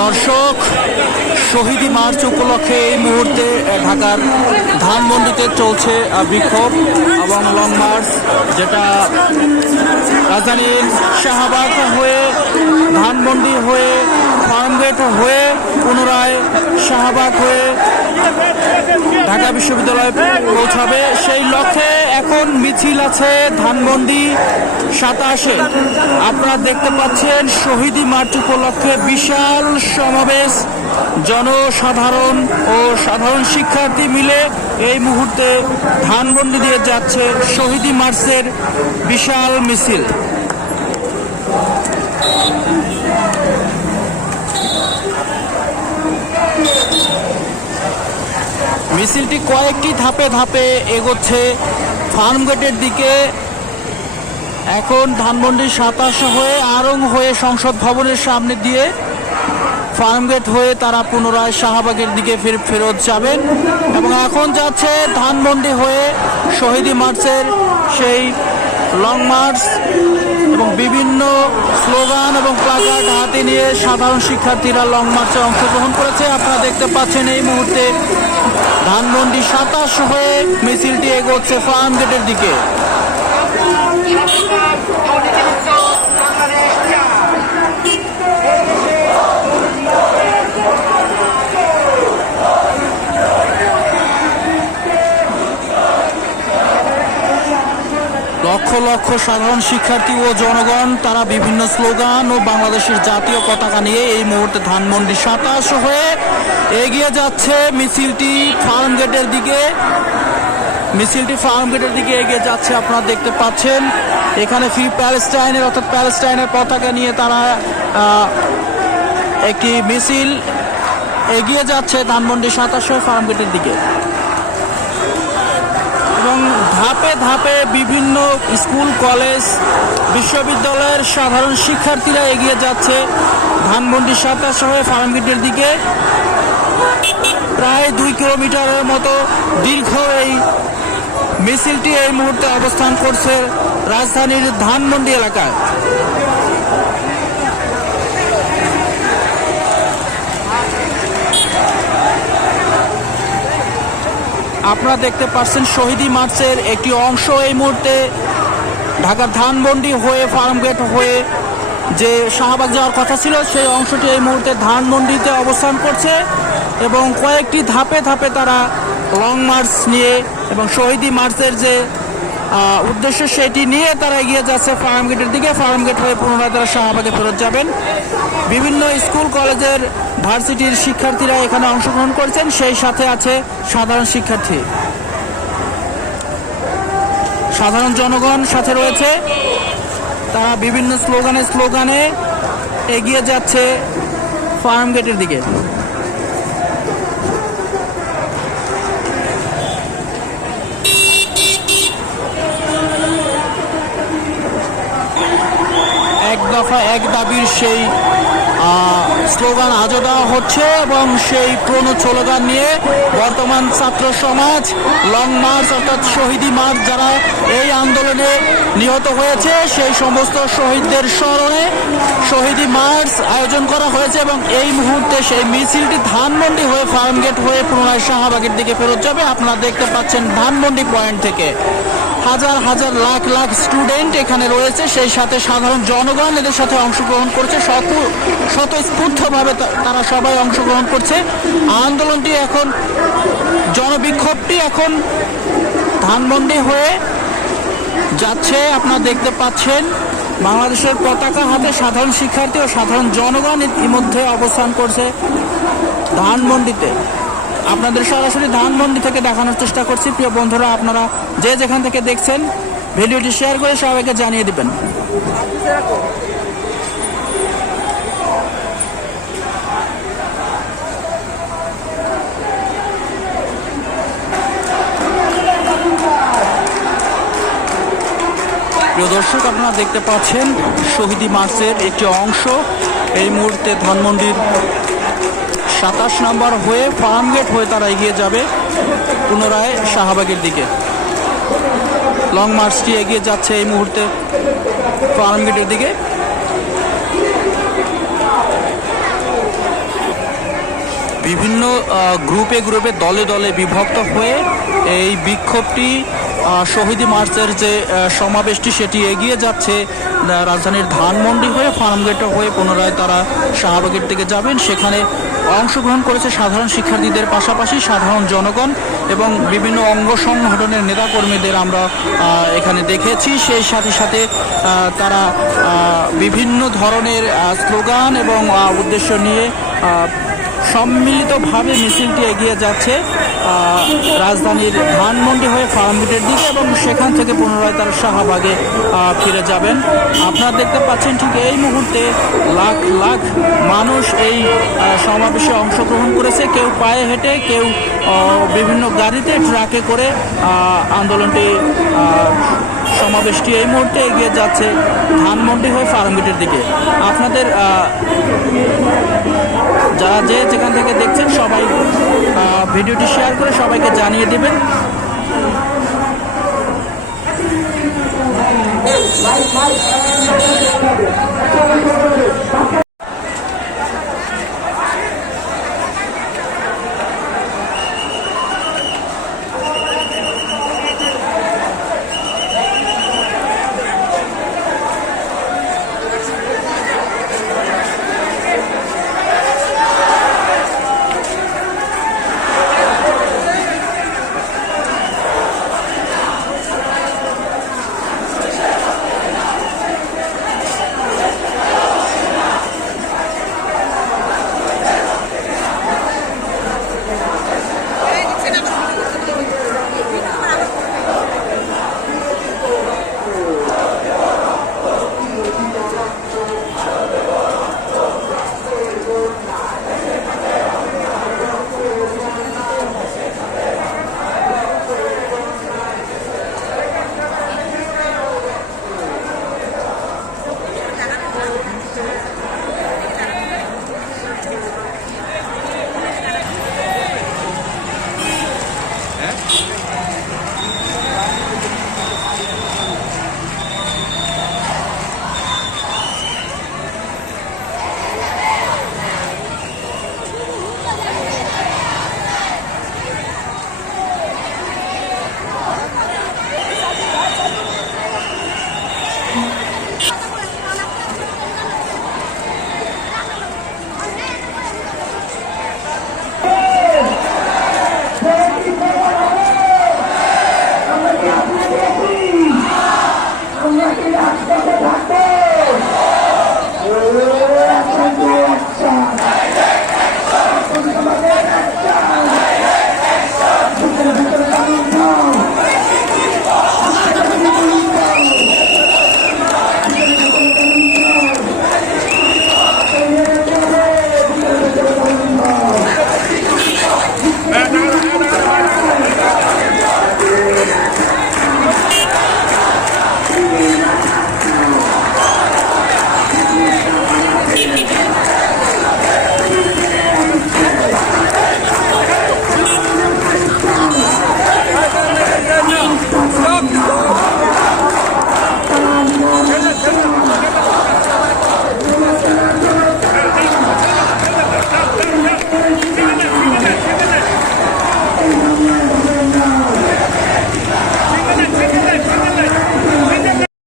দর্শক, শহীদি মার্চ উপলক্ষে এই মুহূর্তে ঢাকার ধানমন্ডিতে চলছে বিক্ষোভ এবং লং মার্চ, যেটা রাজধানীর শাহবাগ হয়ে, ধানমন্ডি হয়ে ফার্মগেট হয়ে পুনরায় শাহবাগ হয়ে ঢাকা বিশ্ববিদ্যালয়ে পৌঁছাবে। সেই লক্ষ্যে এখন মিছিল আছে ধানমন্ডি সাতাশে। আপনারা দেখতে পাচ্ছেন শহীদি মার্চ উপলক্ষে বিশাল সমাবেশ। জনসাধারণ ও সাধারণ শিক্ষার্থী মিলে এই মুহূর্তে ধানমন্ডি দিয়ে যাচ্ছে শহীদি মার্চের বিশাল মিছিল। মিছিলটি কয়েকটি ধাপে ধাপে এগোচ্ছে। ফার্মগেটের দিকে এখন ধানমন্ডি সাতাশ হয়ে আরং হয়ে সংসদ ভবনের সামনে দিয়ে ফার্মগেট হয়ে তারা পুনরায় শাহবাগের দিকে ফের ফেরত যাবেন এবং এখন যাচ্ছে ধানমন্ডি হয়ে শহীদি মার্চের সেই লং মার্চ এবং বিভিন্ন স্লোগান এবং প্লাকার্ড হাতে নিয়ে সাধারণ শিক্ষার্থীরা লং মার্চে অংশগ্রহণ করেছে। আপনারা দেখতে পাচ্ছেন এই মুহূর্তে ধানমন্ডি সাতাশ হয়ে মিছিলটি এগোচ্ছে ফার্ম গেটের দিকে। লক্ষ লক্ষ সাধারণ শিক্ষার্থী ও জনগণ, তারা বিভিন্ন স্লোগান ও বাংলাদেশের জাতীয় পতাকা নিয়ে এই মুহূর্তে ধানমন্ডি সাতাশ হয়ে এগিয়ে যাচ্ছে মিছিলটি ফার্ম গেটের দিকে। মিছিলটি ফার্ম গেটের দিকে এগিয়ে যাচ্ছে, আপনারা দেখতে পাচ্ছেন। এখানে ফ্রি প্যালেস্টাইনের, অর্থাৎ প্যালেস্টাইনের পতাকা নিয়ে তারা একটি মিছিল এগিয়ে যাচ্ছে ধানমন্ডি সাতাশ ফার্ম গেটের দিকে। এবং ধাপে ধাপে বিভিন্ন স্কুল, কলেজ, বিশ্ববিদ্যালয়ের সাধারণ শিক্ষার্থীরা এগিয়ে যাচ্ছে ধানমন্ডি সাতাশ হয়ে ফার্মগেটের দিকে। প্রায় দুই কিলোমিটারের মতো দীর্ঘ এই মিছিলটি এই মুহূর্তে অবস্থান করছে রাজধানীর ধানমন্ডি এলাকায়। আপনারা দেখতে পাচ্ছেন শহীদি মার্চের একটি অংশ এই মুহূর্তে ঢাকার ধানমন্ডি হয়ে ফার্মগেট হয়ে যে শাহবাগ যাওয়ার কথা ছিল, সেই অংশটি এই মুহূর্তে ধানমন্ডিতে অবস্থান করছে এবং কয়েকটি ধাপে ধাপে তারা লং মার্চ নিয়ে এবং শহীদি মার্চের যে উদ্দেশ্য সেটি নিয়ে তারা এগিয়ে যাচ্ছে ফার্ম গেটের দিকে। ফার্ম গেট হয়ে পুনরায় তারা শাহবাগে ফেরত যাবেন। বিভিন্ন স্কুল, কলেজের ভার্সিটির শিক্ষার্থীরা এখানে অংশগ্রহণ করছেন। সেই সাথে আছে সাধারণ শিক্ষার্থী। সাধারণ জনগণ সাথে রয়েছে। তারা বিভিন্ন স্লোগানে স্লোগানে এগিয়ে যাচ্ছে ফার্ম গেটের দিকে এক দফা এক দাবির সেই স্লোগান আজও দেওয়া হচ্ছে এবং সেই পুরনো স্লোগান নিয়ে বর্তমান ছাত্র সমাজ লং মার্চ অর্থাৎ শহীদি মার্চ যারা এই আন্দোলনে নিহত হয়েছে, সেই সমস্ত শহীদদের স্মরণে শহীদি মার্চ আয়োজন করা হয়েছে এবং এই মুহূর্তে সেই মিছিলটি ধানমন্ডি হয়ে ফার্মগেট হয়ে পুনরায় শাহবাগের দিকে ফেরত যাবে। আপনারা দেখতে পাচ্ছেন ধানমন্ডি পয়েন্ট থেকে। হাজার হাজার লাখ লাখ স্টুডেন্ট এখানে রয়েছে। সেই সাথে সাধারণ জনগণ এদের সাথে অংশগ্রহণ করছে। শত, স্বতঃস্ফূর্তভাবে তারা সবাই অংশগ্রহণ করছে। আন্দোলনটি এখন, জনবিক্ষোভটি এখন ধানমন্ডি হয়ে যাচ্ছে। আপনারা দেখতে পাচ্ছেন, বাংলাদেশের পতাকা হাতে সাধারণ শিক্ষার্থী ও সাধারণ জনগণ ইতিমধ্যে অবস্থান করছে ধানমন্ডিতে। আপনাদের সরাসরি ধানমন্ডি থেকে দেখানোর চেষ্টা করছি। প্রিয় বন্ধুরা, আপনারা যে যেখান থেকে দেখছেন, ভিডিওটি শেয়ার করে সবাইকে জানিয়ে দিবেন। প্রিয় দর্শক, আপনারা দেখতে পাচ্ছেন, শহীদি মার্চের একটি অংশ। এই মুহূর্তে ধানমন্ডির সাতাশ নাম্বার হয়ে ফার্মগেট হয়ে তারা এগিয়ে যাবে পুনরায় শাহবাগের দিকে। লং মার্চটি এগিয়ে যাচ্ছে এই মুহূর্তে ফার্মগেটের দিকে। বিভিন্ন গ্রুপে গ্রুপে, দলে দলে বিভক্ত হয়ে এই বিক্ষোভটি শহীদ মার্চের যে সমাবেশটি সেটি এগিয়ে যাচ্ছে রাজধানীর ধানমন্ডি হয়ে ফার্মগেট হয়ে পুনরায় তারা শাহবাগের দিকে যাবেন। সেখানে অংশগ্রহণ করেছে সাধারণ শিক্ষার্থীদের পাশাপাশি সাধারণ জনগণ এবং বিভিন্ন অঙ্গ সংগঠনের নেতাকর্মীদের আমরা এখানে দেখেছি। সেই সাথে সাথে তারা বিভিন্ন ধরনের স্লোগান এবং উদ্দেশ্য নিয়ে সম্মিলিতভাবে মিছিলটি এগিয়ে যাচ্ছে রাজধানীর ধানমন্ডি হয়ে ফার্মগেটের দিকে এবং সেখান থেকে পুনরায় তারা শাহবাগে ফিরে যাবেন। আপনারা দেখতে পাচ্ছেন ঠিক এই মুহূর্তে লাখ লাখ মানুষ এই সমাবেশে অংশগ্রহণ করেছে। কেউ পায়ে হেঁটে, কেউ বিভিন্ন গাড়িতে ট্রাকে করে আন্দোলনটি সমাবেশটি এই মুহূর্তে এগিয়ে যাচ্ছে ধানমন্ডি হয়ে ফার্মগেটের দিকে। আপনাদের যারা যে যেখান থেকে দেখছেন সবাই ভিডিওটি শেয়ার করে সবাইকে জানিয়ে দেবেন।